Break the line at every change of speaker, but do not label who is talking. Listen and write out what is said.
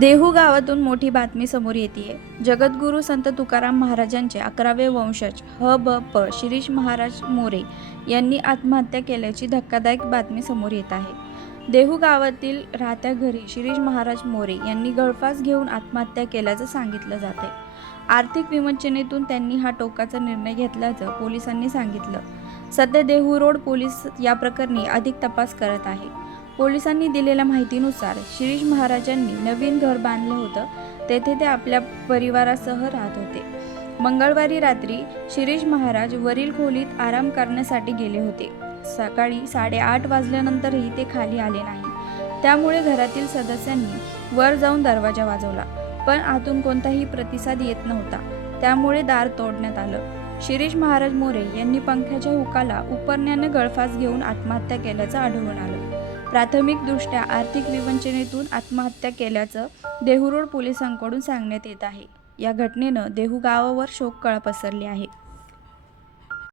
देहू गावातून मोठी बातमी समोर येते जगद्गुरू संत तुकाराम महाराजांचे अकरावे वंशज ह ब प शिरीष महाराज मोरे यांनी आत्महत्या केल्याची धक्कादायक बातमी समोर येत आहे. देहू गावातील राहत्या घरी शिरीष महाराज मोरे यांनी गळफास घेऊन आत्महत्या केल्याचं सांगितलं जाते आर्थिक विमंचनेतून त्यांनी हा टोकाचा निर्णय घेतल्याचं पोलिसांनी सांगितलं. सध्या देहू रोड पोलीस या प्रकरणी अधिक तपास करत आहे. पोलिसांनी दिलेल्या माहितीनुसार शिरीष महाराजांनी नवीन घर बांधलं होतं. तेथे ते आपल्या परिवारासह राहत होते. मंगळवारी रात्री शिरीष महाराज वरील खोलीत आराम करण्यासाठी गेले होते. सकाळी साडेआठ वाजल्यानंतरही ते खाली आले नाही. त्यामुळे घरातील सदस्यांनी वर जाऊन दरवाजा वाजवला. पण आतून कोणताही प्रतिसाद येत नव्हता. त्यामुळे दार तोडण्यात आलं. शिरीष महाराज मोरे यांनी पंख्याच्या हुकाला उपरण्याने गळफास घेऊन आत्महत्या केल्याचं आढळून आलं. प्राथमिकदृष्ट्या आर्थिक विवंचनेतून आत्महत्या केल्याचं देहू रोड पोलिसांकडून सांगण्यात येत आहे. या घटनेनं देहू गावावर शोककळा पसरली आहे.